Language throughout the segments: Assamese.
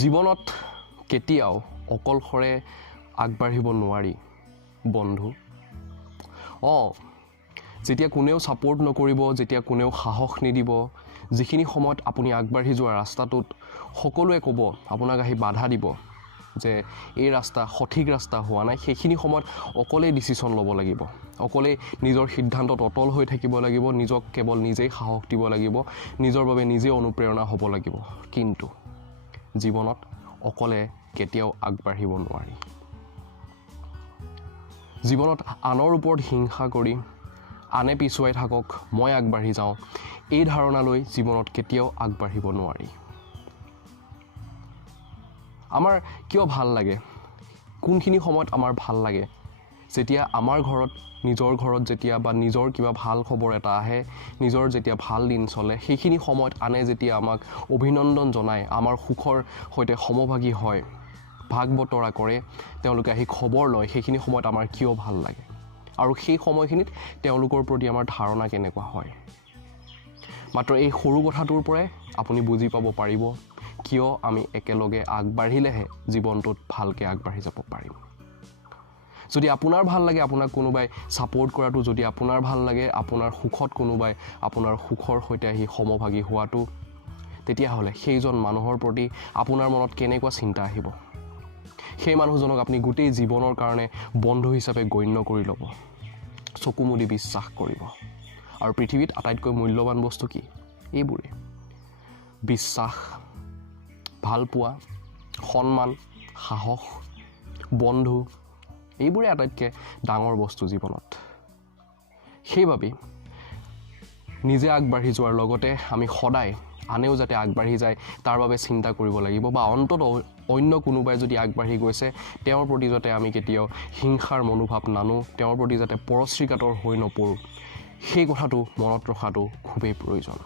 জীৱনত কেতিয়াও অকলশৰে আগবাঢ়িব নোৱাৰি বন্ধু যেতিয়া কোনেও ছাপোৰ্ট নকৰিব যেতিয়া কোনেও সাহস নিদিব যিখিনি সময়ত আপুনি আগবাঢ়ি যোৱা ৰাস্তাটোত সকলোৱে ক'ব আপোনাক আহি বাধা দিব যে এই ৰাস্তা সঠিক ৰাস্তা হোৱা নাই সেইখিনি সময়ত অকলেই ডিসিশন ল'ব লাগিব অকলেই নিজৰ সিদ্ধান্তত অটল হৈ থাকিব লাগিব নিজক কেৱল নিজেই সাহস দিব লাগিব নিজৰ বাবে নিজে অনুপ্ৰেৰণা হ'ব লাগিব কিন্তু জীৱনত অকলে কেতিয়াও আগবাঢ়িব নোৱাৰি জীৱনত আনৰ ওপৰত হিংসা কৰি আনে পিছুৱাই থাকক মই আগবাঢ়ি যাওঁ এই ধাৰণালৈ জীৱনত কেতিয়াও আগবাঢ়িব নোৱাৰি আমাৰ কিয় ভাল লাগে কোনখিনি সময়ত আমাৰ ভাল লাগে যেতিয়া আমাৰ ঘৰত নিজৰ ঘৰত যেতিয়া বা নিজৰ কিবা ভাল খবৰ এটা আহে নিজৰ যেতিয়া ভাল দিন চলে সেইখিনি সময়ত আনে যেতিয়া আমাক অভিনন্দন জনায় আমাৰ সুখৰ সৈতে সমভাগী হয় ভাগ বতৰা কৰে তেওঁলোকে আহি খবৰ লয় সেইখিনি সময়ত আমাৰ কিয় ভাল লাগে আৰু সেই সময়খিনিত তেওঁলোকৰ প্ৰতি আমাৰ ধাৰণা কেনেকুৱা হয় মাত্ৰ এই সৰু কথাটোৰ পৰাই আপুনি বুজি পাব পাৰিব কিয় আমি একেলগে আগবাঢ়িলেহে জীৱনটোত ভালকৈ আগবাঢ়ি যাব পাৰিম যদি আপোনাৰ ভাল লাগে আপোনাক কোনোবাই ছাপোৰ্ট কৰাটো যদি আপোনাৰ ভাল লাগে আপোনাৰ সুখত কোনোবাই আপোনাৰ সুখৰ সৈতে আহি সমভাগী হোৱাটো তেতিয়াহ'লে সেইজন মানুহৰ প্ৰতি আপোনাৰ মনত কেনেকুৱা চিন্তা আহিব সেই মানুহজনক আপুনি গোটেই জীৱনৰ কাৰণে বন্ধু হিচাপে গণ্য কৰি ল'ব চকু মুদি বিশ্বাস কৰিব আৰু পৃথিৱীত আটাইতকৈ মূল্যৱান বস্তু কি এইবোৰে বিশ্বাস ভালপোৱা সন্মান সাহস বন্ধু এইবোৰে আটাইতকৈ ডাঙৰ বস্তু জীৱনত সেইবাবে নিজে আগবাঢ়ি যোৱাৰ লগতে আমি সদায় আনেও যাতে আগবাঢ়ি যায় তাৰ বাবে চিন্তা কৰিব লাগিব বা অন্তত অন্য কোনোবাই যদি আগবাঢ়ি গৈছে তেওঁৰ প্ৰতি যাতে আমি কেতিয়াও হিংসাৰ মনোভাৱ নানো তেওঁৰ প্ৰতি যাতে পৰশ্ৰীকাতৰ হৈ নপৰোঁ সেই কথাটো মনত ৰখাটো খুবেই প্ৰয়োজন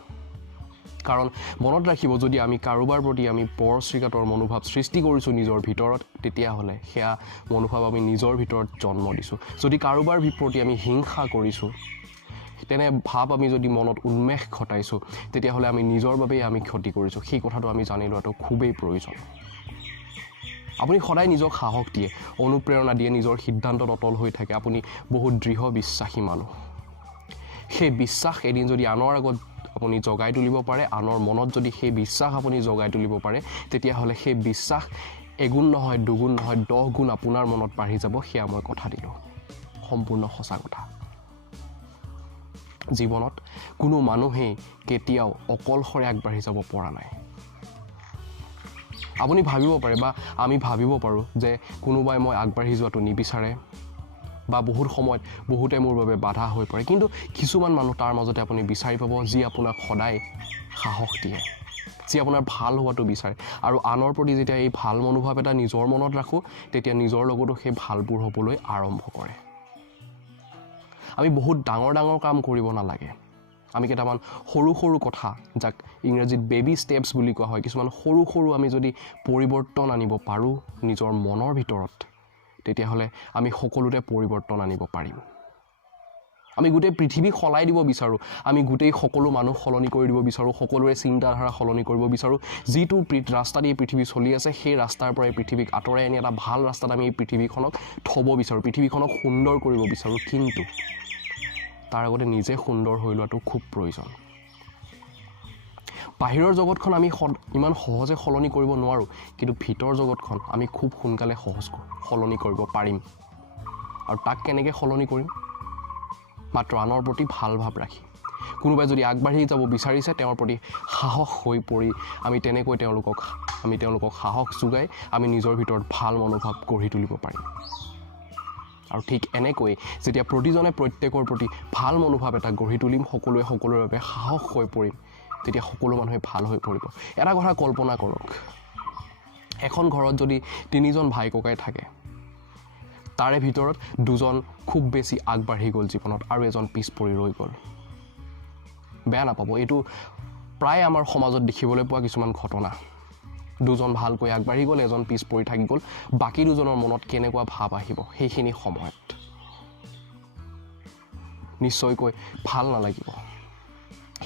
কাৰণ মনত ৰাখিব যদি আমি কাৰোবাৰ প্ৰতি আমি পৰশ্ৰীকাতৰ মনোভাৱ সৃষ্টি কৰিছোঁ নিজৰ ভিতৰত তেতিয়াহ'লে সেয়া মনোভাৱ আমি নিজৰ ভিতৰত জন্ম দিছোঁ যদি কাৰোবাৰ প্ৰতি আমি হিংসা কৰিছোঁ তেনে ভাৱ আমি যদি মনত উন্মেষ ঘটাইছোঁ তেতিয়াহ'লে আমি নিজৰ বাবেই আমি ক্ষতি কৰিছোঁ সেই কথাটো আমি জানি লোৱাটো খুবেই প্ৰয়োজন আপুনি সদায় নিজক সাহস দিয়ে অনুপ্ৰেৰণা দিয়ে নিজৰ সিদ্ধান্তত অটল হৈ থাকে আপুনি বহুত দৃঢ় বিশ্বাসী মানুহ সেই বিশ্বাস এদিন যদি আনৰ আগত আপুনি জগাই তুলিব পাৰে আনৰ মনত যদি সেই বিশ্বাস আপুনি জগাই তুলিব পাৰে তেতিয়াহ'লে সেই বিশ্বাস এগুণ নহয় দুগুণ নহয় 10 গুণ আপোনাৰ মনত বাঢ়ি যাব সেয়া মই কথা দিলোঁ সম্পূৰ্ণ সঁচা কথা জীৱনত কোনো মানুহেই কেতিয়াও অকলশৰে আগবাঢ়ি যাব পৰা নাই আপুনি ভাবিব পাৰে বা আমি ভাবিব পাৰোঁ যে কোনোবাই মই আগবাঢ়ি যোৱাটো নিবিচাৰে বা বহুত সময়ত বহুতে মোৰ বাবে বাধা হৈ পৰে কিন্তু কিছুমান মানুহ তাৰ মাজতে আপুনি বিচাৰি পাব যি আপোনাক সদায় সাহস দিয়ে যি আপোনাৰ ভাল হোৱাটো বিচাৰে আৰু আনৰ প্ৰতি যেতিয়া এই ভাল মনোভাৱ এটা নিজৰ মনত ৰাখোঁ তেতিয়া নিজৰ লগতো সেই ভালবোৰ হ'বলৈ আৰম্ভ কৰে আমি বহুত ডাঙৰ ডাঙৰ কাম কৰিব নালাগে আমি কেইটামান সৰু সৰু কথা যাক ইংৰাজীত বেবি ষ্টেপছ বুলি কোৱা হয় কিছুমান সৰু সৰু আমি যদি পৰিৱৰ্তন আনিব পাৰোঁ নিজৰ মনৰ ভিতৰত তেতিয়াহ'লে আমি সকলোতে পৰিৱৰ্তন আনিব পাৰিম আমি গোটেই পৃথিৱী সলাই দিব বিচাৰোঁ আমি গোটেই সকলো মানুহ সলনি কৰি দিব বিচাৰোঁ সকলোৰে চিন্তাধাৰা সলনি কৰিব বিচাৰোঁ যিটো ৰাস্তাত এই পৃথিৱী চলি আছে সেই ৰাস্তাৰ পৰা এই পৃথিৱীক আঁতৰাই আনি এটা ভাল ৰাস্তাত আমি এই পৃথিৱীখনক থ'ব বিচাৰোঁ পৃথিৱীখনক সুন্দৰ কৰিব বিচাৰোঁ কিন্তু তাৰ আগতে নিজে সুন্দৰ হৈ লোৱাটো খুব প্ৰয়োজন বাহিৰৰ জগতখন আমি ইমান সহজে সলনি কৰিব নোৱাৰোঁ কিন্তু ভিতৰ জগতখন আমি খুব সোনকালে সলনি কৰিব পাৰিম আৰু তাক কেনেকৈ সলনি কৰিম মাত্ৰ আনৰ প্ৰতি ভাল ভাৱ ৰাখি কোনোবাই যদি আগবাঢ়ি যাব বিচাৰিছে তেওঁৰ প্ৰতি সাহস হৈ পৰি আমি তেনেকৈ তেওঁলোকক সাহস যোগাই আমি নিজৰ ভিতৰত ভাল মনোভাৱ গঢ়ি তুলিব পাৰিম আৰু ঠিক এনেকৈ যেতিয়া প্ৰতিজনে প্ৰত্যেকৰ প্ৰতি ভাল মনোভাৱ এটা গঢ়ি তুলিম সকলোৱে সকলোৰে বাবে সাহস হৈ পৰিম তেতিয়া সকলো মানুহে ভাল হৈ পৰিব এটা কথা কল্পনা কৰক এখন ঘৰত যদি 3জন ভাই ককাই থাকে তাৰে ভিতৰত 2জন খুব বেছি আগবাঢ়ি গ'ল জীৱনত আৰু এজন পিছ পৰি ৰৈ গ'ল বেয়া নাপাব এইটো প্ৰায় আমাৰ সমাজত দেখিবলৈ পোৱা কিছুমান ঘটনা 2জন ভালকৈ আগবাঢ়ি গ'ল এজন পিছ পৰি থাকি গ'ল বাকী 2জনৰ মনত কেনেকুৱা ভাৱ আহিব সেইখিনি সময়ত নিশ্চয়কৈ ভাল নালাগিব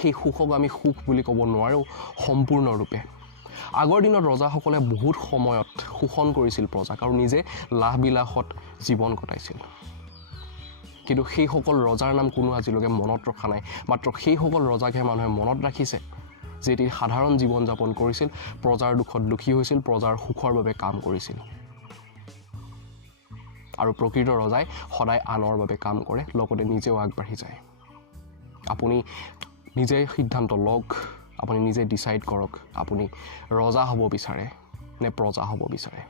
সেই সুখক আমি সুখ বুলি ক'ব নোৱাৰোঁ সম্পূৰ্ণৰূপে আগৰ দিনত ৰজাসকলে বহুত সময়ত শোষণ কৰিছিল প্ৰজাক আৰু নিজে লাহবিলাসত জীৱন কটাইছিল কিন্তু সেইসকল ৰজাৰ নাম কোনো আজিলৈকে মনত ৰখা নাই মাত্ৰ সেইসকল ৰজাকহে মানুহে মনত ৰাখিছে যেতি সাধাৰণ জীৱন যাপন কৰিছিল প্ৰজাৰ দুখত দুখী হৈছিল প্ৰজাৰ সুখৰ বাবে কাম কৰিছিল আৰু প্ৰকৃত ৰজাই সদায় আনৰ বাবে কাম কৰে লগতে নিজেও আগবাঢ়ি যায় আপুনি নিজে সিদ্ধান্ত লওক আপুনি নিজে ডিসাইড কৰক আপুনি ৰজা হ'ব বিচাৰে নে প্ৰজা হ'ব বিচাৰে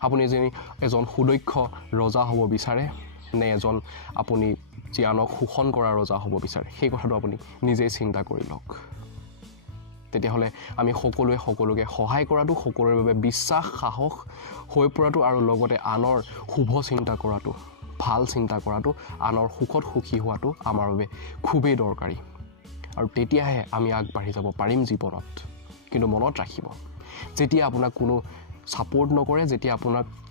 আপুনি এজন সুদক্ষ ৰজা হ'ব বিচাৰে নে এজন আপুনি জিয়ানক শোষণ কৰা ৰজা হ'ব বিচাৰে সেই কথাটো আপুনি নিজেই চিন্তা কৰি লওক তেতিয়াহ'লে আমি সকলোকে সহায় কৰাটো সকলোৰে বাবে বিশ্বাস সাহস হৈ পৰাটো আৰু লগতে আনৰ শুভ চিন্তা কৰাটো ভাল চিন্তা কৰাটো আনৰ সুখত সুখী হোৱাটো আমাৰ বাবে খুবেই দৰকাৰী আৰু তেতিয়াহে আমি আগবাঢ়ি যাব পাৰিম জীৱনত কিন্তু মনত ৰাখিব যেতিয়া আপোনাক কোনো সাপোৰ্ট নকৰে যেতিয়া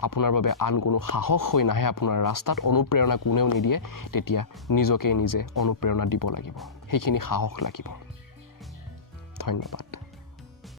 আপোনাৰ বাবে আন কোনো সাহস হৈ নাহে আপোনাৰ ৰাস্তাত অনুপ্ৰেৰণা কোনেও নিদিয়ে তেতিয়া নিজকে নিজে অনুপ্ৰেৰণা দিব লাগিব সেইখিনি সাহস লাগিব ধন্যবাদ